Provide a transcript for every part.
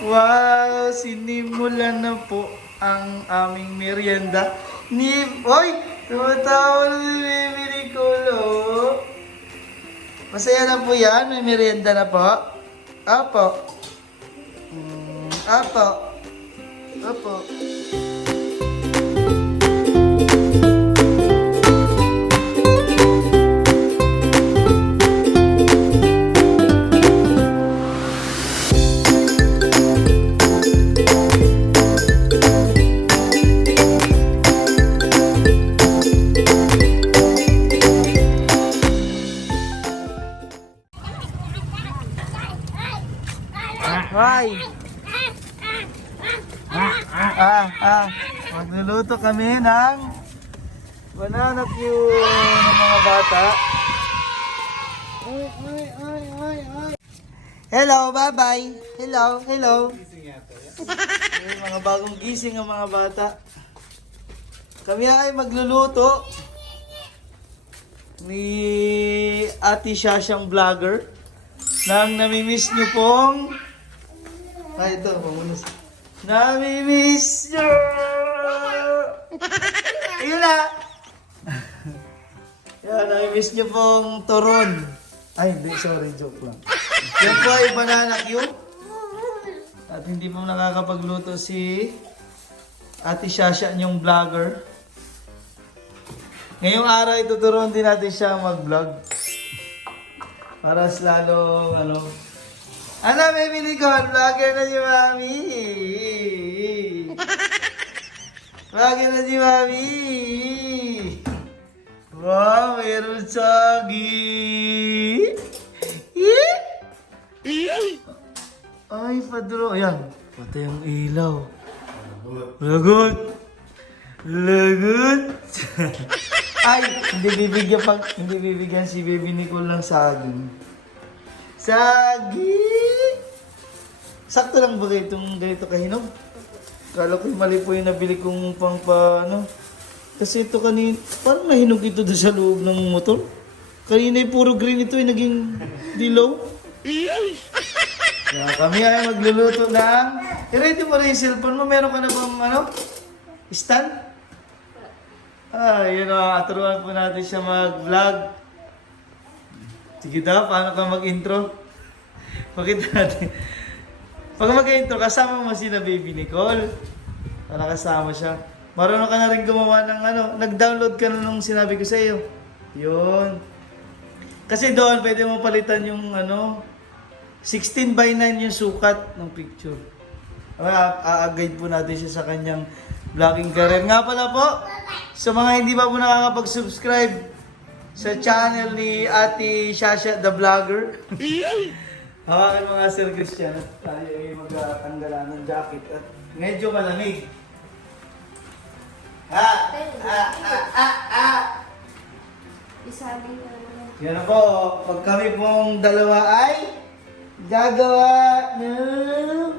Wow, sinimulan na po ang aming merienda. Oy! Tumatawa na si Baby Nicolo. Masaya na po yan. May merienda na po. Apo. Apo. Apo. Hoy! Magluluto kami ng banana cue ng mga bata. Hello, bye-bye. Hello, hello. Mga bagong gising ang mga bata. Kami ay magluluto ni Ate Shasyang Vlogger nang namimiss nyo pong ito, mamunos. Namimiss nyo! Ayun na! Yan, namimiss nyo pong turon. Ay, hindi, sorry, joke lang. Yan po ay banana cue. At hindi po nakakapagluto si Ate Shasha niyong vlogger. Ngayong araw, ituturuan din natin siya mag-vlog. Para lalong, ano, Baby Nicole? Vlogger na si Mami! Vlogger na si Mami! Wow, mayroon sagi! Ay, padro. Ayan, patay ang ilaw. Lagot! Lagot! Ay, hindi bibigyan si Baby Nicole ng saging. Sagi! Sakto lang ba itong ganito kahinog? Kala ko mali po yung nabili kong Kasi ito kanina, parang nahinog ito doon sa loob ng motor. Kanina puro green ito yung naging dilaw. Kaya kami ay magluluto ng... I-ready mo na yung cellphone mo. Meron ka na bang stand? Yun o. Aturuan po natin siya mag-vlog. Sige daw, paano ka mag-intro? Pakita natin. Pag mag-intro, kasama mo si na Baby Nicole. Para kasama siya. Marunong ka na rin gumawa ng nag-download ka na nung sinabi ko sa iyo. Yun. Kasi doon, pwede mo palitan yung 16 by 9 yung sukat ng picture. A-guide po natin siya sa kanyang vlogging career. Nga pala po, sa mga hindi pa po nakakapag-subscribe sa channel ni Ate Shasha the Vlogger. Hawakan mga Sir Christian at tayo ay magtanggalan ng jacket at medyo malamig. Yan na po, pag kami pong dalawa ay gagawa ng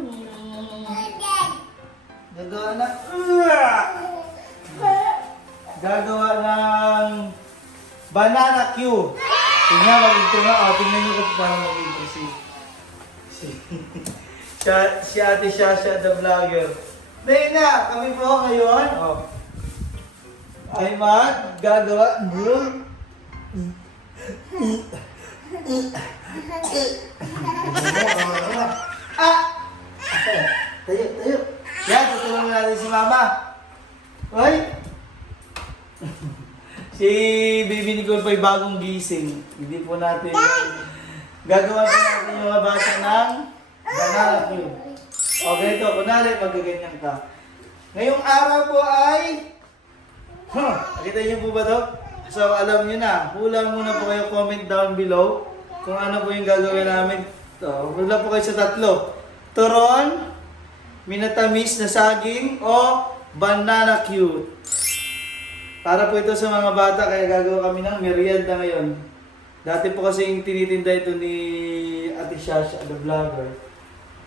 banana cue. Tingnan, mag-intro nga. Tingnan nyo kung paano mag-intro si Ate Shasha the Vlogger. Dahil na, kami po ngayon ay gagawa tayo. Yan, tutulungan natin si Mama. Hoy! Si Baby Nicole pa bagong gising. Hindi po natin gagawa po natin yung mga bata ng banana cue. O ganito, kunwari magaganyan ka. Ngayong araw po ay nakita niyo po ba to? So alam niyo na, hula muna po kayo, comment down below kung ano po yung gagawin namin. Hula po kayo sa tatlo. Turon, minatamis na saging, o banana cue. Para po ito sa mga bata, kaya gagawa kami ng merienda ngayon. Dati po kasi yung tinitinda ito ni Ate Shasha, the Vlogger.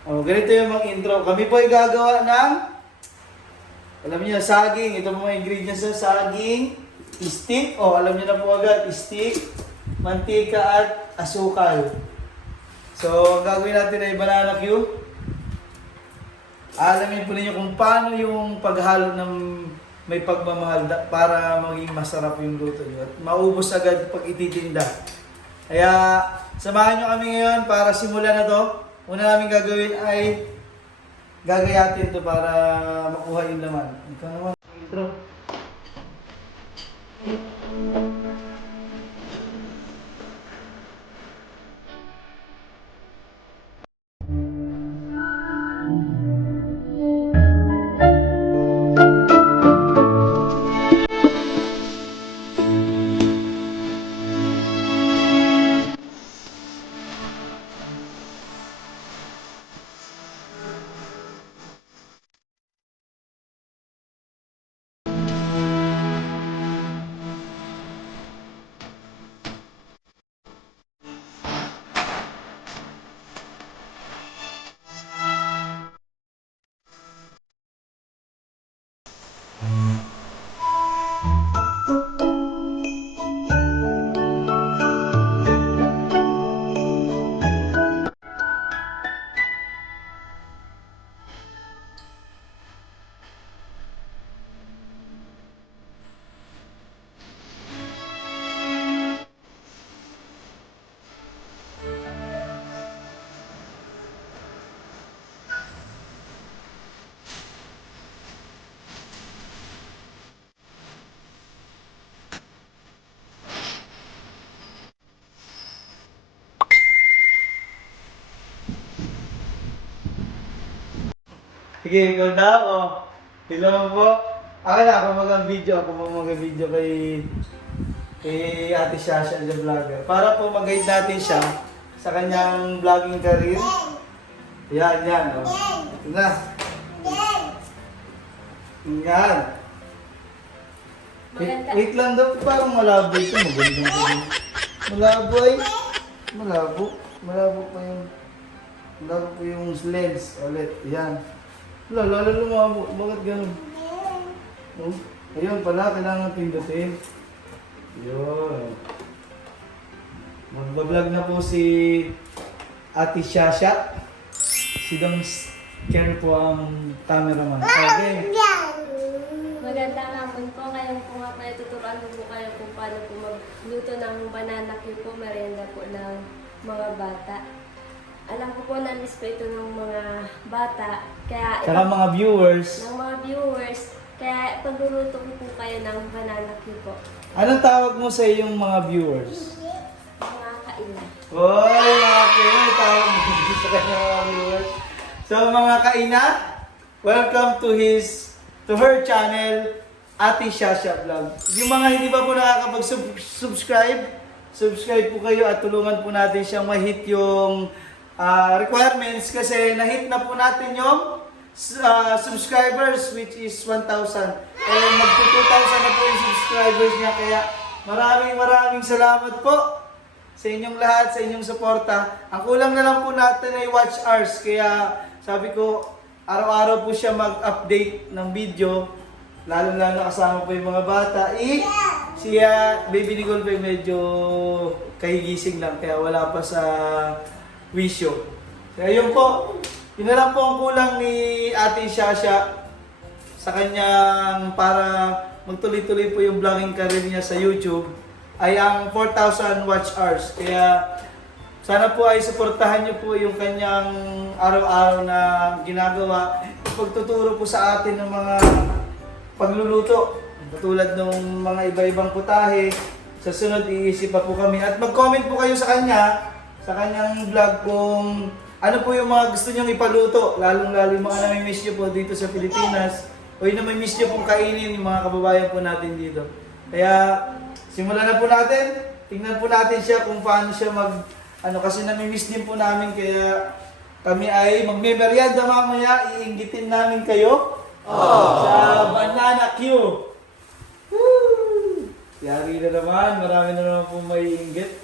Ganito yung mga intro. Kami po ay gagawa ng, alam niyo, saging. Ito po mga ingredients sa saging, stick, alam niyo na po agad, stick, mantika at asukal. So, ang gagawin natin ay banana cue. alamin po ninyo kung paano yung paghalo ng may pagmamahal para maging masarap yung luto nyo at maubos agad pag ititinda. Kaya samahan nyo kami ngayon para simulan na to. Una namin gagawin ay gagayatin to para makuha yung laman. Ikaw naman, intro. Sige, ikaw na ako. Hello po. Ako mag-video. Ako mag-video kay Ate Shasha the Vlogger. Para po mag-guide natin siya sa kanyang vlogging career. Yan. Oh. Ito na. Yan. Wait lang daw. Parang malabo ito. Magandang ko din. Malabo ay. Malabo pa yung... Malabo pa yung lens. Ulit. Yan. Lalo lumabo. Bakit ganun? Oh, ayun pala, kailangan pindutin. Yun. Magbablog na po si Ate Shasha. Si Dong Ken po ang cameraman. Okay. Magandang hapon po. Ngayon po nga kayo tuturuan po kayo kung paano po magluto ng banana cue po, merienda po ng mga bata. Alam ko po na-miss po ito ng mga bata. Kaya Saka mga viewers. ng mga viewers. Kaya pagluluto ko po kayo ng banana cue po. Anong tawag mo sa iyong mga viewers? Mga kainan. Hoy, mga kaina, tawag mo sa kanyang mga viewers. So mga kaina, welcome to her channel, Ate Shasha Vlog. Yung mga hindi pa po nakakapag-subscribe, subscribe po kayo at tulungan po natin siyang ma-hit yung requirements kasi na-hit na po natin yung subscribers which is 1,000. And magto-2,000 na po yung subscribers niya kaya maraming salamat po sa inyong lahat, sa inyong suporta. Ang kulang na lang po natin ay watch hours kaya sabi ko araw-araw po siya mag-update ng video lalo-lalo kasama po yung mga bata. Siya, baby Nicole pa medyo kahigising lang kaya wala pa sa wisyo. Kaya yun po, yun na lang po ang kulang ni Ate Shasha sa kanyang para magtuloy-tuloy po yung vlogging career niya sa YouTube ay ang 4,000 watch hours. Kaya sana po ay suportahan niyo po yung kanyang araw-araw na ginagawa. Pagtuturo po sa atin ng mga pagluluto. Katulad ng mga iba-ibang putahe. Sa sunod, iisip pa po kami. At mag-comment po kayo sa kanyang vlog kung ano po yung mga gusto nyong ipaluto. Lalong-lalo yung mga nami-miss nyo po dito sa Pilipinas. O yung nami-miss nyo pong kainin yung mga kababayan po natin dito. Kaya, simulan na po natin. Tingnan po natin siya kung paano siya kasi nami-miss din po namin. Kaya kami ay magme-merienda mamaya. Iinggitin namin kayo sa banana cue. Woo! Yari na naman. Marami na naman po may inggit.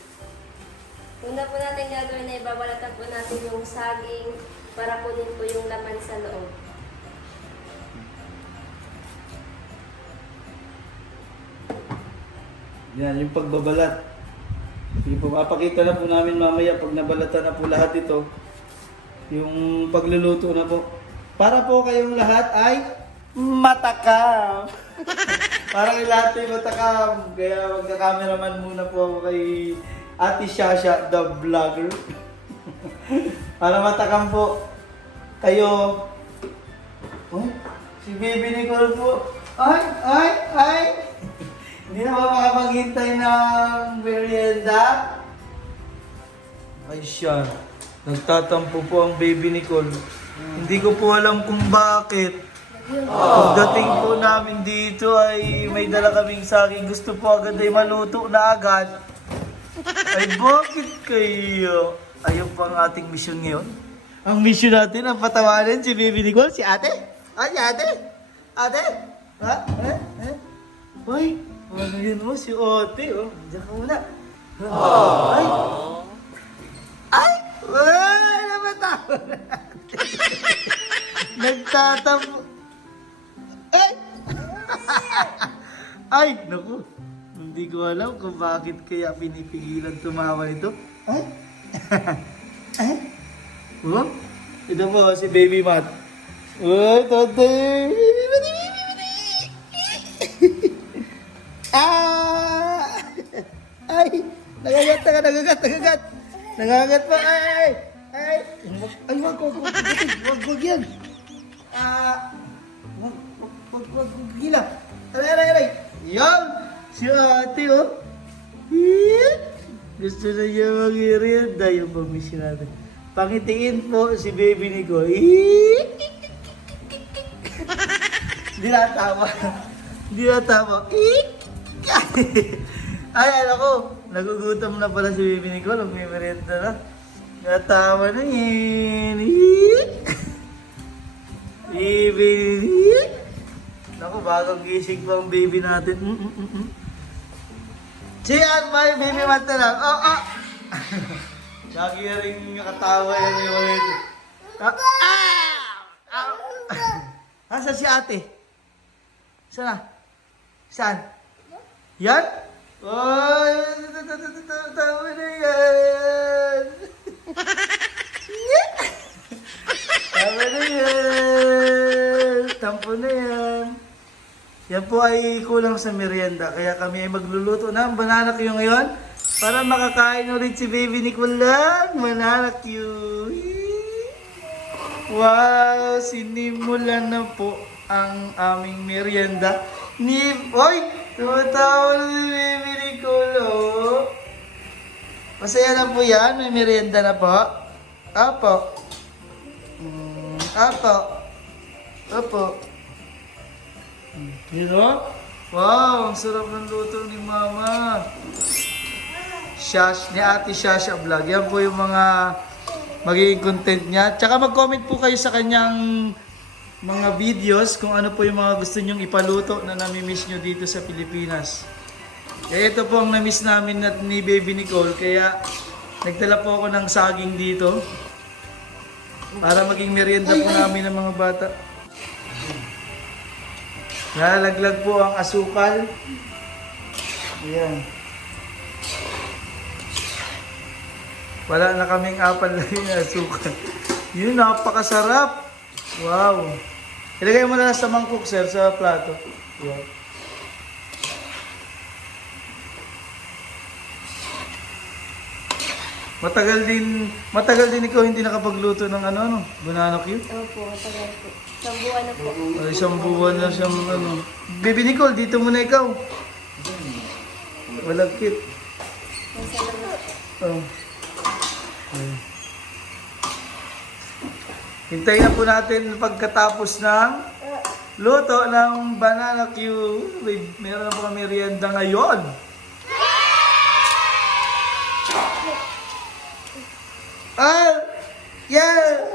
Una po natin gagawin na ibabalatan po natin yung saging para kunin po yung laman sa loob. Yan, yung pagbabalat. Ipapakita na po namin mamaya pag nabalatan na po lahat ito. Yung pagluluto na po. Para po kayong lahat ay matakam. Para kay lahat ay matakam. Kaya magka-cameraman muna po ako kay Ate Shasha, the vlogger. Para matakam po kayo. Oh, si Baby Nicole po. Ay! Hindi na ba makapaghintay ng merienda? Ay siya. Nagtatampo po ang Baby Nicole. Hindi ko po alam kung bakit. Pagdating po namin dito ay may dala kaming saging. Gusto po agad ay maluto na agad. Ay bakit kayo? Ayun po ang ating mission ngayon. Ang mission natin ang patawarin si Baby Nicole, si ate. Ay, ate? Ate? Ha? Ay, ano yun mo? Si ate, oh. Diyan ka muna. Ay! Ay! Ay! Namatawa na. Nagtatampo. Ay! Ay! Naku. Hindi ko alam kung bakit kaya pinipigilan tumawa nito. Ay! Ay! Oh? Ito po si Baby Matt. Uy, tate! Ah! Ay! Nagagat! Nagagat pa! Ay! Wag yan! Wag gila! Aray! Yan! Si ate, oh! Gusto na niya mag-irinda yung pag-mission natin. Pangitiin po si Baby Nicole. Hindi na tama. Ay, alam ko. Nagugutom na pala si Baby Nicole. Magmimerenda na. Natawa na yun. Baby. Naku, bagong gising pa ang baby natin. Siyan, may baby mata lang. Lagi rin nakatawa yan yung ulit. Nasaan si ate? Saan na? Saan? Yan? Oh, tawa na yan. Tawa na yan. Tampo na yan. Yan po ay kulang sa merienda. Kaya kami ay magluluto ng banana Q ngayon. Para makakain ulit si Baby Nicole lang. Banana Q. Wow, sinimulan na po ang aming merienda. Oy! Tumatawa na si Baby Nicole, oh. Masaya na po yan. May merienda na po. Apo. Apo. You know? Wow, ang sarap ng luto ni Mama. Ni Ate Shasha Vlog. Yan po yung mga magiging content niya. Tsaka mag-comment po kayo sa kanyang mga videos kung ano po yung mga gusto nyong ipaluto na nami-miss nyo dito sa Pilipinas. Kaya ito po ang na-miss namin ni Baby Nicole. Kaya nagdala po ako ng saging dito para maging merienda po namin ng mga bata. Nalaglag po ang asukal. Ayan. Wala na kaming apal na yung asukal. Yun, napakasarap. Wow. Ilagay mo na sa mangkok, sir, sa plato. Wow. Matagal din ikaw hindi nakapagluto ng banana Q? Opo, matagal po. Isang buwan na po. Ay, isang buwan na siyang Baby Nicole, dito muna ikaw. Walang kit. Oh. Hintayin na po natin pagkatapos ng luto ng banana Q. Meron na po kami merienda ngayon. Oh! Yeah!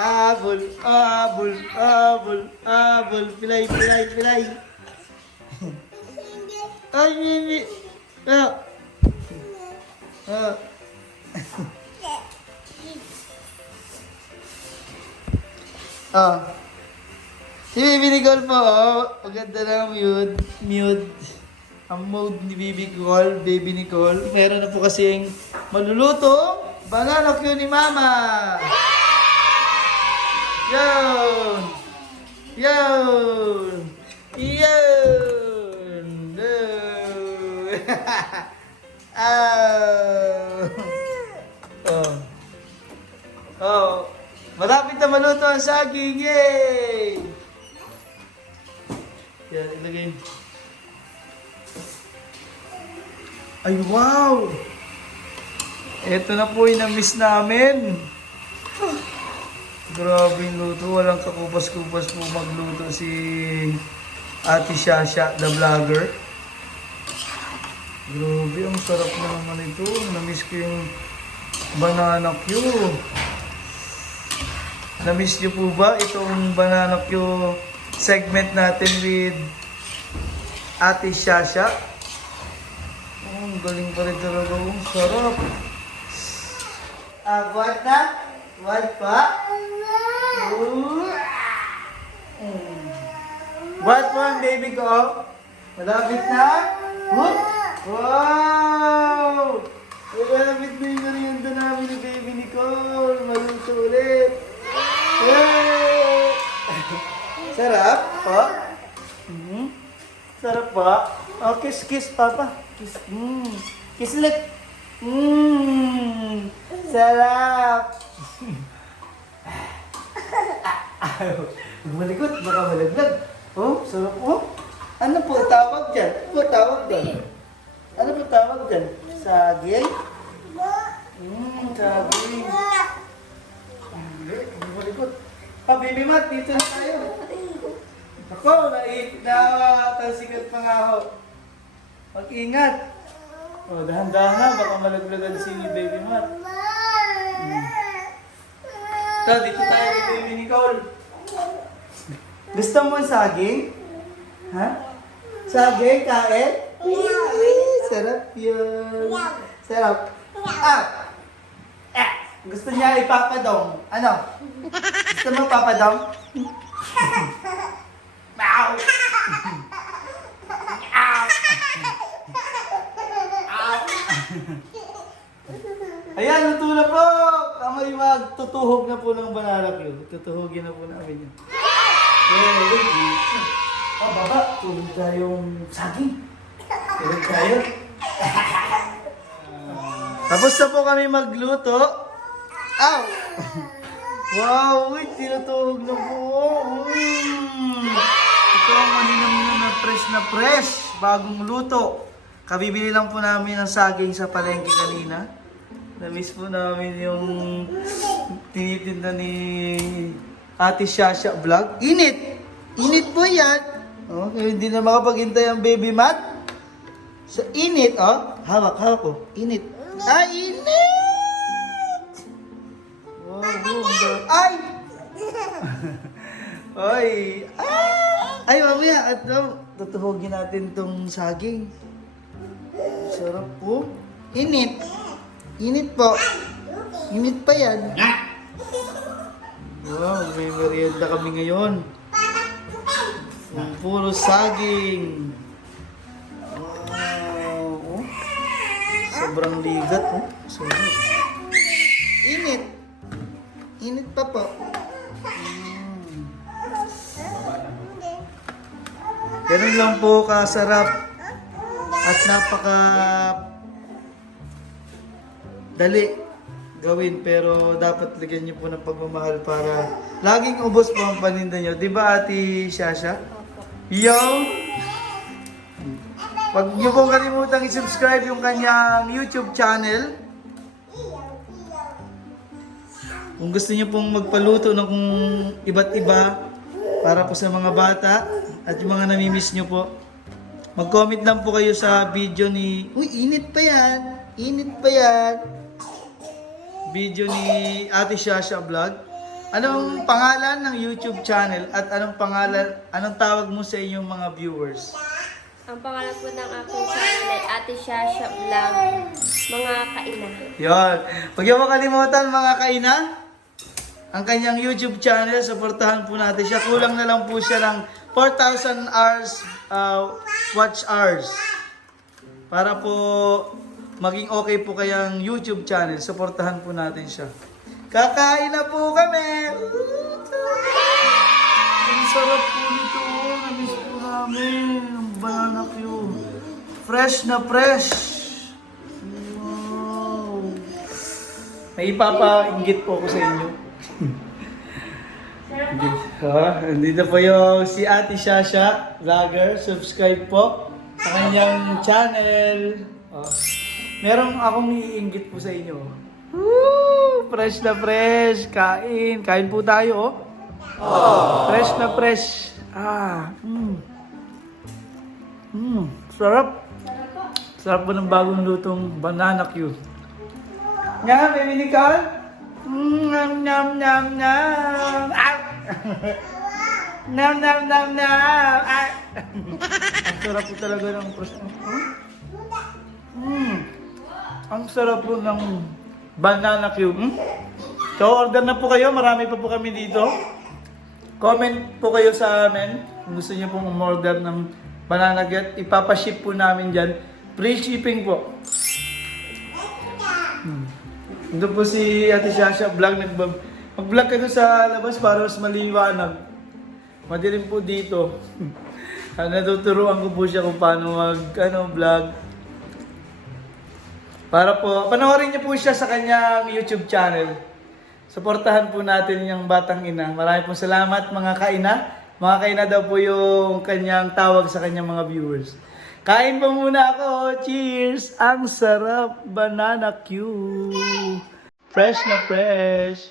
Abol. Pilay. Ay, Mimi. Si Baby Nicole po, maganda na mute. Ang mode ni Baby Nicole. Meron na po kasing maluluto Banana Q ni Mama. Yun. Yun. Yun. Oh. Oh. Malapit na maluto ang saging. Yay! Yan, ilagay. Ay, wow! Ito na po yung na-miss namin. Grabe yung luto. Walang kakupas-kupas po magluto si Ate Shasha, the vlogger. Grabe, ang sarap na naman ito. Na-miss ko yung banana Q. Na-miss niyo po ba itong banana Q segment natin with Ate Shasha? Oh, ang galing pa rin talaga. Ang sarap. What na? What pa? What po ang baby ko? Malapit na? Wow! Malapit na yung merienda namin ni baby Nicole. Maluto ulit. Hey! Sarap po? Sarap po? Oh, kiss, kiss, Papa. Kiss. Kiss ulit. Sarap. Malikot, baka malaglag. Oh, sarap po. Ano po tawag dyan? Ano po tawag dyan? Ano po tawag dyan? Saging? Saging. Malikot. Ah, baby Mat, dito na tayo. Ako, natalsikat pa nga ako. Mag-ingat. O, dahan-dahan na, baka malaglagan si baby Mat. Ito, dito tayo kay baby Nicole. Gusto mo ang saging? Ha? Saging, kain? Sarap yun. Sarap. Gusto niya ipapadong. Ano? Gusto mo papadong? Ow! Ow! Ow! Ayan, luto na po! Kamay magtutuhog na po ng banana Q. Tutuhogin na po namin yun. Oh, baba, tulog tayong saging. Tulog tayo. Tapos na po kami magluto. Ow! Wow, wait, tinutuhog na po. Ito ang maninang na fresh, bagong luto. Kabibili lang po namin ng saging sa palengke kanina. Na-miss po namin yung tinitinda ni Ate Shasha Vlog. Init! Init po yan! Oh, hindi na makapaghintay ang baby Mat. Sa init, oh. Hawak ko. Init. Init! Wow, ay! Ay! Ay, mamaya. At tutuhogin natin tong saging. Sarap po. Init. Init po. Init pa yan. Wow, may merienda kami ngayon. Puro saging. Wow. Oh. Sobrang ligat. Oh. Sobrang. Init. Init pa po. Ganun lang po kasarap at napaka dali gawin, pero dapat lagyan niyo po ng pagmamahal para laging ubos po ang paninda niyo. Di ba, Ate Shasha? Yo! Huwag niyo pong kalimutang i-subscribe yung kanyang YouTube channel. Kung gusto niyo pong magpaluto ng kung iba't iba para po sa mga bata at yung mga namimiss niyo po, mag-comment lang po kayo sa video ni... Uy, init pa yan! Init pa yan! Video ni Ate Shasha Vlog. Anong pangalan ng YouTube channel at anong tawag mo sa inyong mga viewers? Ang pangalan po ng aking channel ay Ate Shasha Vlog, mga kaina. Yon. Huwag niyo makalimutan mga kaina, ang kanyang YouTube channel, supportahan po natin siya. Kulang na lang po siya ng 4,000 hours, watch hours. Para po maging okay po kayang YouTube channel. Suportahan po natin siya. Kakain na po kami! Ang sarap po nito. Namiss po namin. Ang banana cue. Fresh na fresh. Wow. May ipapainggit po ako sa inyo. Dito po yung si Ate Shasha, vlogger. Subscribe po sa kanyang channel. Meron akong iinggit po sa inyo. Woo! Fresh na fresh. Kain. Kain po tayo. Fresh na fresh. Sarap. Sarap po ng bagong lutong banana cue. Nga, may minikal? Nyam, nyam, nyam, nyam. Ah! Nyam, nyam, nyam, nyam. Ah! Ang sarap po talaga ng fresh. Ang sarap po ng banana cue. So, order na po kayo. Marami pa po kami dito. Comment po kayo sa amin kung gusto niyo pong umorder ng banana get. Ipapaship po namin dyan. Free shipping po. Ito po si Ate Shasha vlog. Mag-vlog ka doon sa labas para mas maliwanag. Madilim po dito. Natuturuan ko po siya kung paano vlog. Para po, panoorin niyo po siya sa kanyang YouTube channel. Suportahan po natin yung batang ina. Maraming po salamat mga kaina. Mga kaina daw po yung kanyang tawag sa kanyang mga viewers. Kain po muna ako. Cheers! Ang sarap banana cue. Fresh na fresh.